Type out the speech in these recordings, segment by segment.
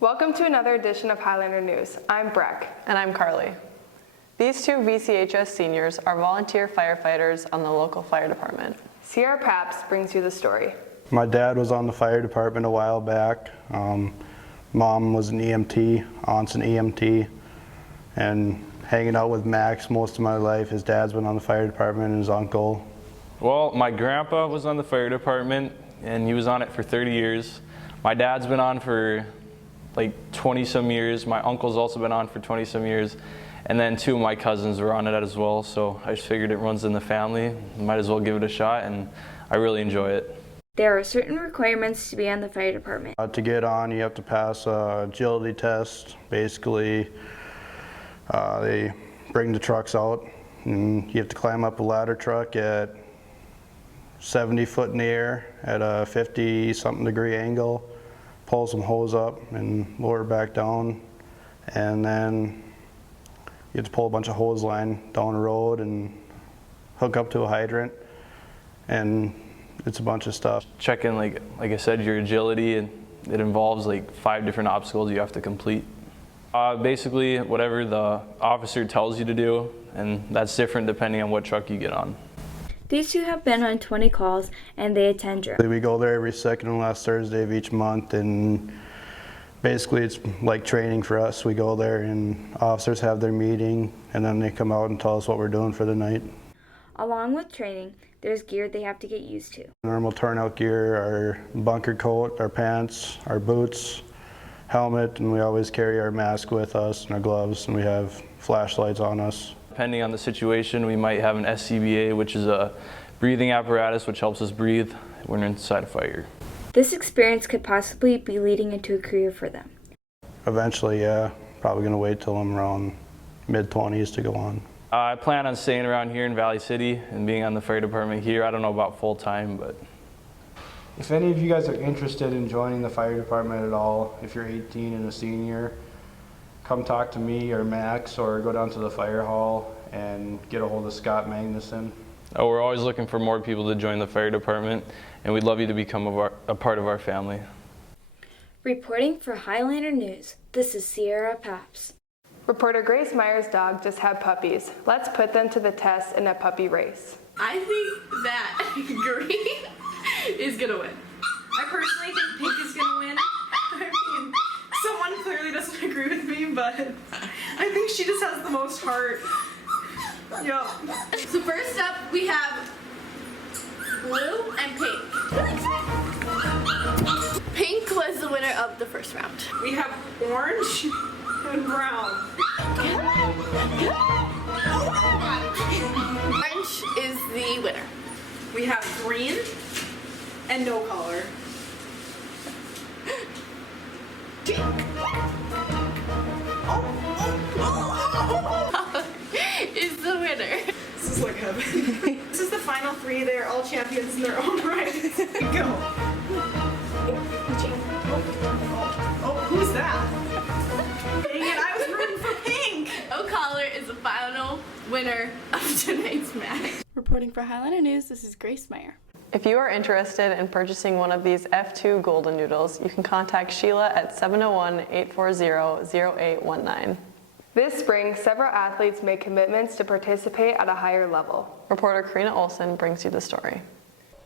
Welcome to another edition of Highlander News. I'm Breck. And I'm Carly. These two VCHS seniors are volunteer firefighters on the local fire department. Sierra Paps brings you the story. My dad was on the fire department a while back. Mom was an EMT, aunt's an EMT, and hanging out with Max most of my life. His dad's been on the fire department and his uncle. Well, my grandpa was on the fire department and he was on it for 30 years. My dad's been on for like 20 some years. My uncle's also been on for 20 some years. And then two of my cousins were on it as well. So I just figured it runs in the family. Might as well give it a shot, and I really enjoy it. There are certain requirements to be on the fire department. To get on, you have to pass an agility test. Basically, they bring the trucks out and you have to climb up a ladder truck at 70 foot in the air at a 50-something degree angle, pull some hose up and lower it back down, and then you have to pull a bunch of hose line down the road and hook up to a hydrant, and it's a bunch of stuff. Checking, like I said, your agility, and it involves like 5 different obstacles you have to complete. Basically, whatever the officer tells you to do, and that's different depending on what truck you get on. These two have been on 20 calls and they attend drill. We go there every second and last Thursday of each month, and basically it's like training for us. We go there and officers have their meeting and then they come out and tell us what we're doing for the night. Along with training, there's gear they have to get used to. Normal turnout gear, our bunker coat, our pants, our boots, helmet, and we always carry our mask with us and our gloves, and we have flashlights on us. Depending on the situation, we might have an SCBA, which is a breathing apparatus which helps us breathe when we're inside a fire. This experience could possibly be leading into a career for them. Eventually, yeah, probably going to wait till I'm around mid-20s to go on. I plan on staying around here in Valley City and being on the fire department here. I don't know about full-time, but... If any of you guys are interested in joining the fire department at all, if you're 18 and a senior, come talk to me or Max, or go down to the fire hall and get a hold of Scott Magnuson. We're always looking for more people to join the fire department, and we'd love you to become a part of our family. Reporting for Highlander News, this is Sierra Paps. Reporter Grace Meyer's dog just had puppies. Let's put them to the test in a puppy race. I think that green is gonna win. I personally think pink is gonna win. I mean, someone clearly doesn't agree with me, but I think she just has the most heart. Yep. So first up, we have blue and pink. Pink was the winner of the first round. We have orange and brown. Orange is the winner. We have green and no color. Is the winner. This is like heaven. This is the final 3. They're all champions in their own right. Go. Oh, who's that? Dang it, I was rooting for pink. No collar is the final winner of tonight's match. Reporting for Highlander News, this is Grace Meyer. If you are interested in purchasing one of these F2 Golden Noodles, you can contact Sheila at 701-840-0819. This spring, several athletes made commitments to participate at a higher level. Reporter Karina Olson brings you the story.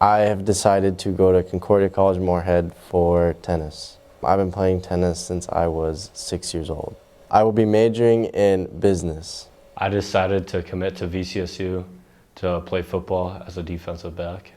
I have decided to go to Concordia College Moorhead for tennis. I've been playing tennis since I was 6 years old. I will be majoring in business. I decided to commit to VCSU to play football as a defensive back.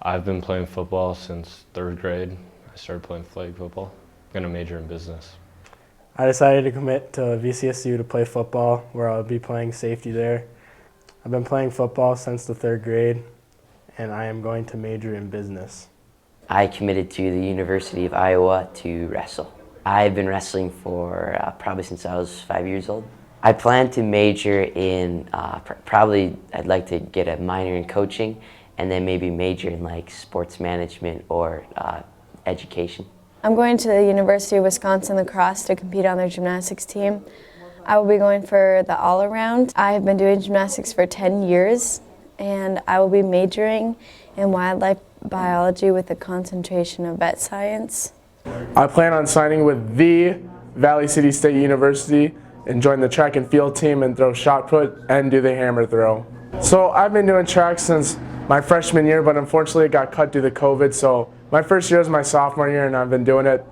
I've been playing football since 3rd grade. I started playing flag football. I'm going to major in business. I decided to commit to VCSU to play football, where I'll be playing safety there. I've been playing football since the 3rd grade, and I am going to major in business. I committed to the University of Iowa to wrestle. I've been wrestling for probably since I was 5 years old. I plan to major in, I'd like to get a minor in coaching, and then maybe major in like sports management or education. I'm going to the University of Wisconsin lacrosse to compete on their gymnastics team. I will be going for the all-around. I have been doing gymnastics for 10 years, and I will be majoring in wildlife biology with a concentration of vet science. I plan on signing with the Valley City State University and join the track and field team and throw shot put and do the hammer throw. So I've been doing track since my freshman year, but unfortunately it got cut due to COVID. So my first year was my sophomore year, and I've been doing it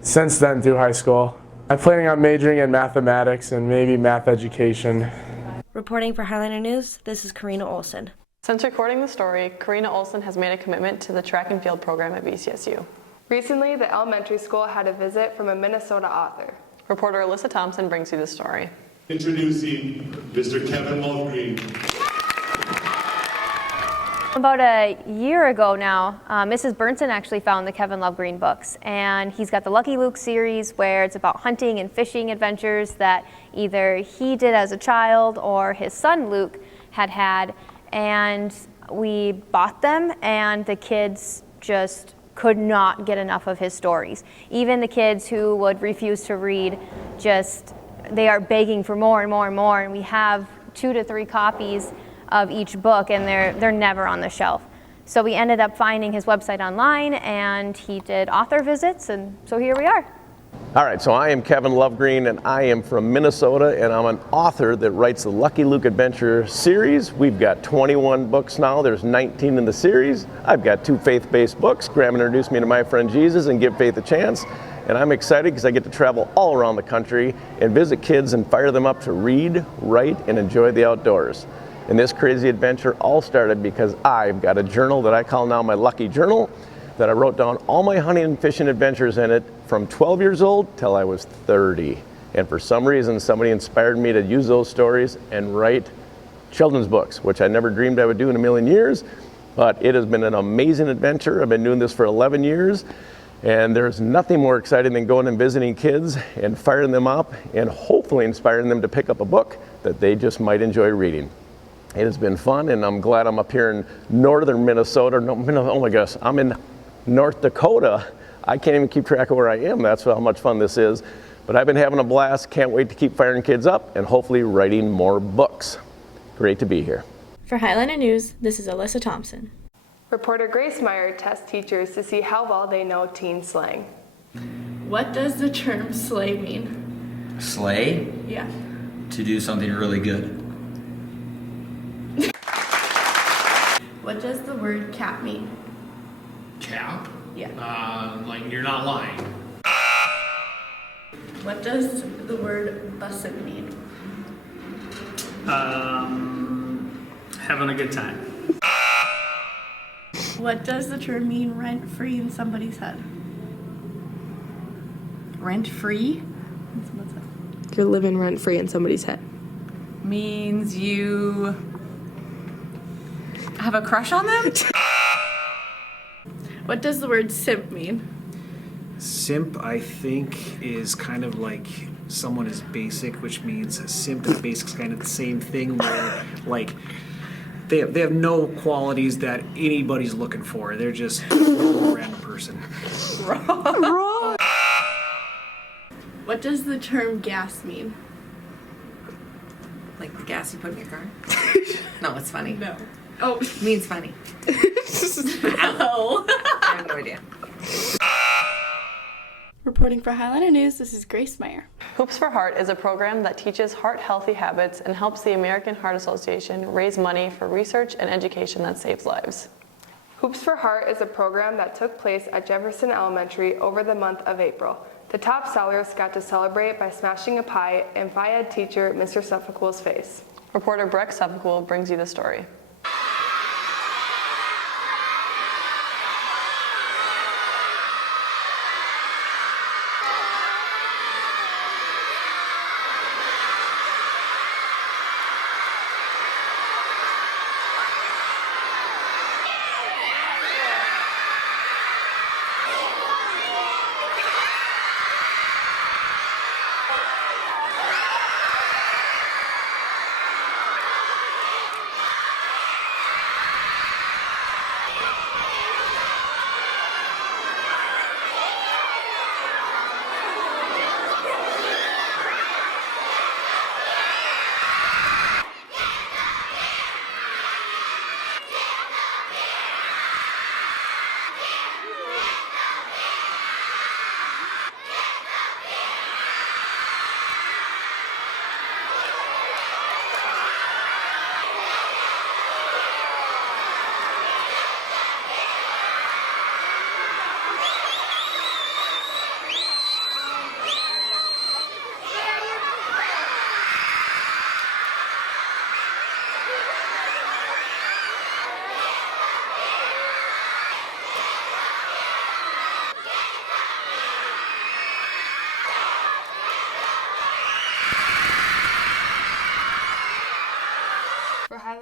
since then through high school. I'm planning on majoring in mathematics and maybe math education. Reporting for Highlander News, this is Karina Olson. Since recording the story, Karina Olson has made a commitment to the track and field program at VCSU. Recently, the elementary school had a visit from a Minnesota author. Reporter Alyssa Thompson brings you the story. Introducing Mr. Kevin Lovegreen. About a year ago now, Mrs. Burnson actually found the Kevin Lovegreen books, and he's got the Lucky Luke series where it's about hunting and fishing adventures that either he did as a child or his son Luke had, and we bought them, and the kids just could not get enough of his stories. Even the kids who would refuse to read, they are begging for more and more and more, and we have 2 to 3 copies of each book, and they're never on the shelf. So we ended up finding his website online, and he did author visits, and so here we are. All right, so I am Kevin Lovegreen, and I am from Minnesota, and I'm an author that writes the Lucky Luke Adventure series. We've got 21 books now. There's 19 in the series. I've got 2 faith-based books. Graham introduced me to my friend Jesus and Give Faith a Chance. And I'm excited because I get to travel all around the country and visit kids and fire them up to read, write, and enjoy the outdoors. And this crazy adventure all started because I've got a journal that I call now my Lucky Journal, that I wrote down all my hunting and fishing adventures in it from 12 years old till I was 30. And for some reason, somebody inspired me to use those stories and write children's books, which I never dreamed I would do in a million years. But it has been an amazing adventure. I've been doing this for 11 years. And there's nothing more exciting than going and visiting kids and firing them up and hopefully inspiring them to pick up a book that they just might enjoy reading. It has been fun, and I'm glad I'm up here in northern Minnesota. No, oh my gosh, I'm in North Dakota. I can't even keep track of where I am. That's how much fun this is. But I've been having a blast. Can't wait to keep firing kids up and hopefully writing more books. Great to be here. For Highlander News, this is Alyssa Thompson. Reporter Grace Meyer tests teachers to see how well they know teen slang. What does the term slay mean? Slay? Yeah. To do something really good. What does the word cap mean? Cap? Yeah. Like you're not lying. What does the word bussin' mean? Having a good time. What does the term mean rent-free in somebody's head? Rent-free? You're living rent-free in somebody's head. Means you have a crush on them? What does the word simp mean? Simp, I think, is kind of like someone is basic, which means a simp and a basic is kind of the same thing where, like, they have no qualities that anybody's looking for. They're just a random person. Wrong. What does the term gas mean? Like the gas you put in your car? No, it's funny. No. Oh. It means funny. No. I have no idea. Reporting for Highlander News, this is Grace Meyer. Hoops for Heart is a program that teaches heart-healthy habits and helps the American Heart Association raise money for research and education that saves lives. Hoops for Heart is a program that took place at Jefferson Elementary over the month of April. The top sellers got to celebrate by smashing a pie in Phi Ed teacher Mr. Suffolk's face. Reporter Breck Suffolk brings you the story.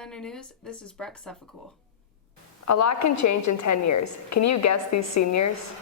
Highlander News, this is Breck Suffolcool. A lot can change in 10 years. Can you guess these seniors?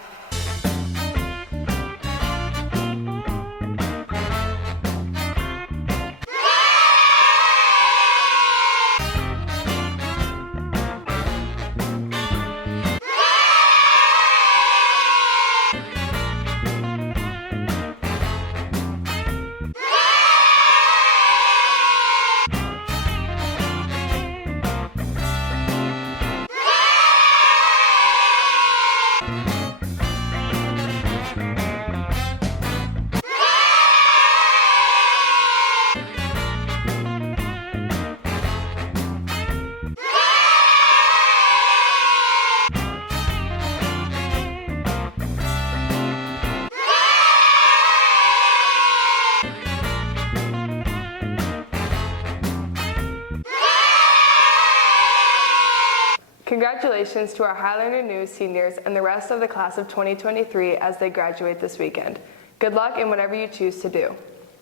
Congratulations to our Highlander News seniors and the rest of the class of 2023 as they graduate this weekend. Good luck in whatever you choose to do.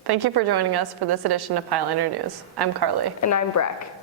Thank you for joining us for this edition of Highlander News. I'm Carly. And I'm Breck.